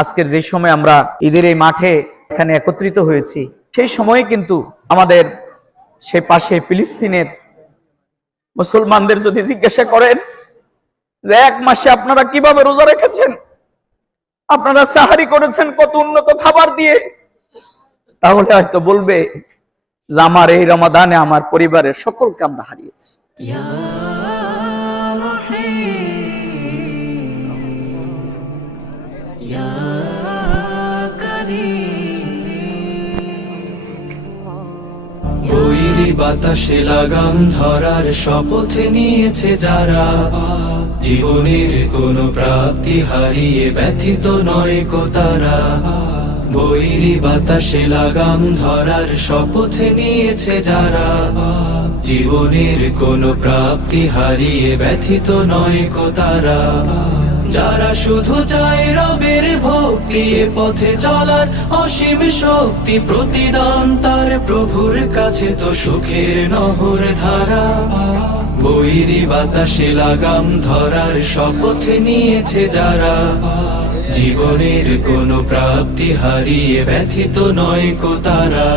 আজকের যে সময় আমরা ঈদের এই মাঠে এখানে একত্রিত হয়েছি, সেই সময়ে কিন্তু আমাদের সেই পাশে ফিলিস্তিনের মুসলমানদের যদি জিজ্ঞাসা করেন যে এক মাসে আপনারা কিভাবে রোজা রেখেছেন, আপনারা সাহারি করেছেন কত উন্নত খাবার দিয়ে, তাহলে হয়তো বলবে যে আমার এই রমাদানে আমার পরিবারের সকলকে আমরা হারিয়েছি। বৈরী বাতাসে লাগাম ধরার শপথ নিয়েছে যারা, জীবনের কোনো প্রাপ্তি হারিয়ে ব্যথিত নয় কো তারা। বৈরী বাতাসে লাগাম ধরার শপথ নিয়েছে যারা, জীবনের কোনো প্রাপ্তি হারিয়ে ব্যথিত নয় কো তারা। যারা শুধু চায় রবের ভক্তি, এ পথে চলার অসীম শক্তি, প্রতিদান তার প্রভুর কাছে তো সুখের নহর ধারা। বৈরী বাতাসে লাগাম ধরার শপথ নিয়েছে যারা, জীবনের কোনো প্রাপ্তি হারিয়ে ব্যথিত নয় কো তারা।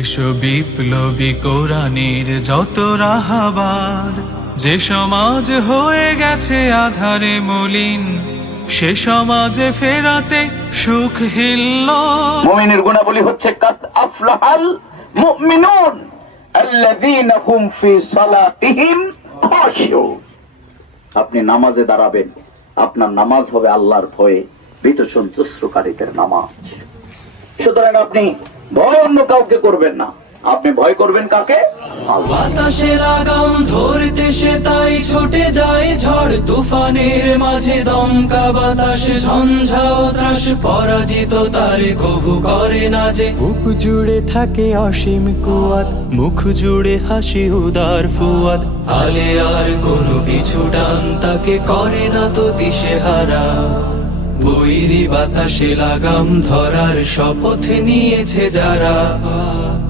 এসো বিপ্লবী কোরআনের যত রাহাবার, যে সমাজ হয়ে গেছে আধারে মলিন, সে সমাজে ফেরাতে সুখ হিল্ল। মুমিনের গুণাবলী হচ্ছে কাদ আফলাহাল মুমিনুন আল্লাযীনা হুম ফি সালাতিহিম খাশিউন। আপনি নামাজে দাঁড়াবেন, আপনার নামাজ হবে আল্লাহর ভয়ে ভীত সন্তুষ্টকারীদের নামাজ। সুতরাং আপনি ভয় অন্য কাউকে করবেন না, আপনি ভয় করবেন কাকে? বাতাসে লাগাম ধরতে সে তাই ছুটে যায় ঝড় তুফানের মাঝে, দমকা বাতাস ঝঞ্ঝাও ত্রাস, পরাজিত তার কভু করে না যে। বুক জুড়ে থাকে অসীম কুয়াত, মুখ জুড়ে হাসি উদার ফুয়াদ, আলে আর কোনো পিছু ডান তাকে করে না তো দিশেহারা। বৈরী বাতাসে লাগাম ধরার শপথ নিয়েছে যারা,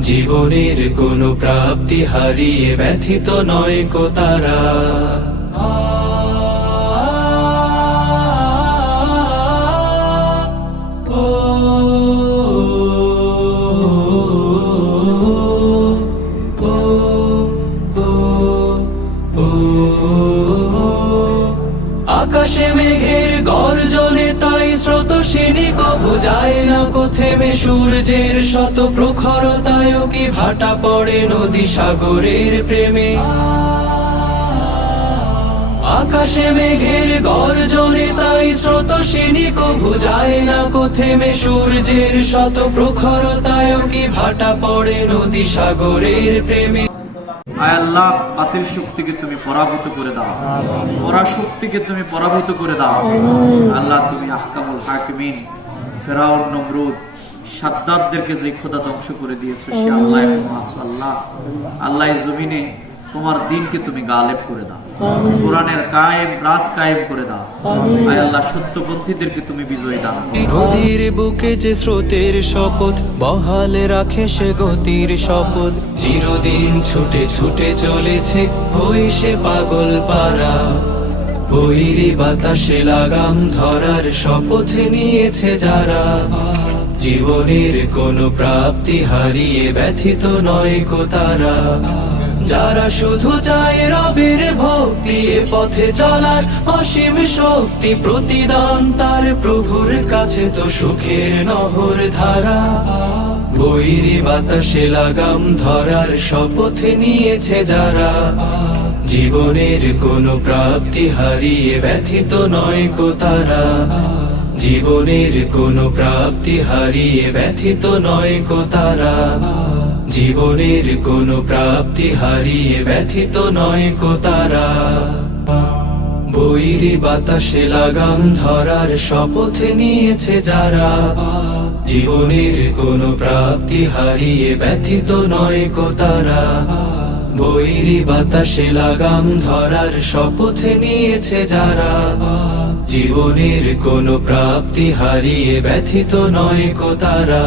জীবনের কোনো প্রাপ্তি হারিয়ে ব্যথিত নয় কো তারা। আকাশে মেঘের গর্জনে তাই স্রোতস্বিনী কভু যায় না কো থেমে, সূর্যের শত প্রখরতায় কি ভাটা পড়ে নদী সাগরের প্রেমে। আকাশে মেঘের গর্জনে তাই স্রোতস্বিনী কভু যায় না কো থেমে, সূর্যের শত প্রখরতায় কি ভাটা পড়ে নদী সাগরের প্রেমে। আয় আল্লাহ, পাতিল শক্তিকে তুমি পরাভূত করে দাও, পরাশক্তিকে তুমি পরাভূত করে দাও। আল্লাহ, তুমি আহকামুল হাকিমিন, ফেরাউন, নমরুদ, সাদ্দাতদেরকে যে খোদা ধ্বংস করে দিয়েছো, সে আল্লাহ এখন আছো। আল্লাহ, আল্লাহ এই জমিনে তোমার দিনকে তুমি গালেব করে দাও, কোরআনের কায়েম রাজ কায়েম করে দাও। আয় আল্লাহ, সত্যপন্থীদেরকে তুমি বিজয় দাও। নদীর বুকে যে স্রোতের শপথ, বহাল রাখে সে গতির শপথ, চিরদিন ছুটে ছুটে চলেছে হই সে পাগল পারা। বৈরী বাতাসে লাগাম ধরার শপথ নিয়েছে যারা, জীবনের কোনো প্রাপ্তি হারিয়ে ব্যথিত নয় কো তারা। যারা শুধু চায় রবের ভক্তি, এ পথে চলার অসীম শক্তি, প্রতিদান তার প্রভুর কাছে তো সুখের নহর ধারা। বৈরী বাতাসে লাগাম ধরার শপথ নিয়েছে যারা, জীবনের কোনো প্রাপ্তি হারিয়ে ব্যথিত নয় কো তারা। জীবনের কোনো প্রাপ্তি হারিয়ে ব্যথিত নয় কো তারা। জীবনের কোনো প্রাপ্তি হারিয়ে ব্যথিত নয় কো তারা। বৈরী বাতাসে লাগাম ধরার শপথ নিয়েছে যারা, জীবনের কোনো প্রাপ্তি হারিয়ে ব্যথিত নয় কো তারা। বৈরী বাতাসে লাগাম ধরার শপথ নিয়েছে যারা, জীবনের কোনো প্রাপ্তি হারিয়ে ব্যথিত নয় কো তারা।